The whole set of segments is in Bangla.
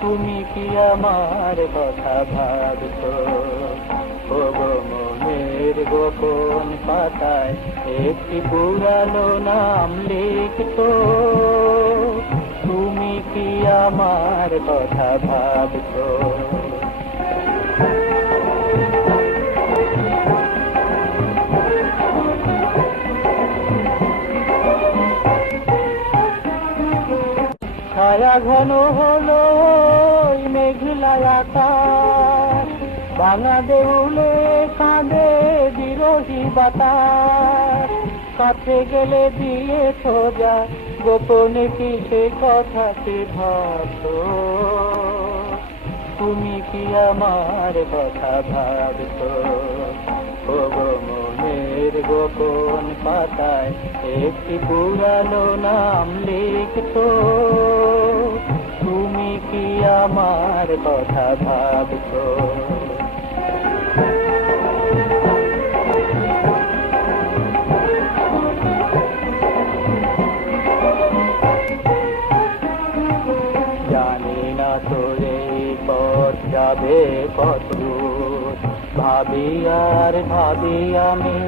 তুমি কি আমার কথা ভাবছ? মনের গোপন পাতায় একটি পুরানো নাম লিখতো। তুমি কি আমার কথা ভাবছ? ছায়া ঘন হলো মেঘলা আকাশ, ভাঙা দেউলে কাঁদে বিরোহী বাতাস। কাছে গেলে দিয়ে সোজা, গোপনে কি সে কথাতে ভাবছ তুমি কি আমার কথা গো মনের গোপন পাতায় একটি পুরানো নাম লিখতো কি আমার কথা ভাবছ? জানি না তোর পথ যাবে কত ভাবি আর ভাবি আমি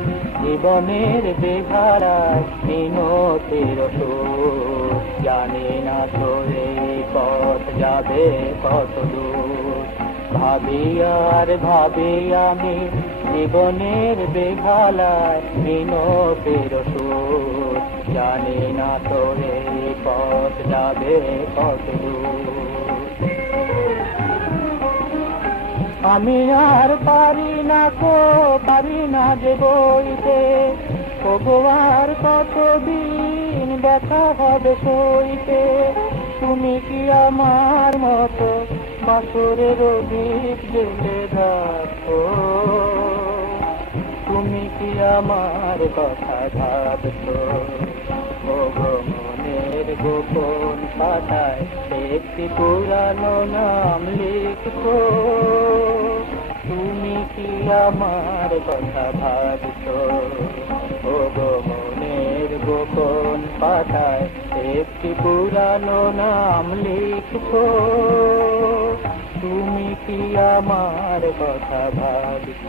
জীবনের বেঘারায় মিনতির জানি না তোর যাবে কত দূর ভাবি আর ভাবি আমি জীবনের বেঘালায় মিনতির সুর। জানি না তোর এই পথ যাবে কত আমি আর পারি না কো, পারি না যে বইতে। আর কতদিন দেখা হবে সইতে। তুমি কি আমার মতো? বাসরের অধিক জেলে রাখো তুমি কি আমার কথা ভাবছ? মনের গোপন পাতায় একটি পুরানো নাম লিখছো তুমি কি আমার কথা ভাবছ? একটি পুরানো নাম লিখছ। তুমি কি আমার কথা ভাবছ?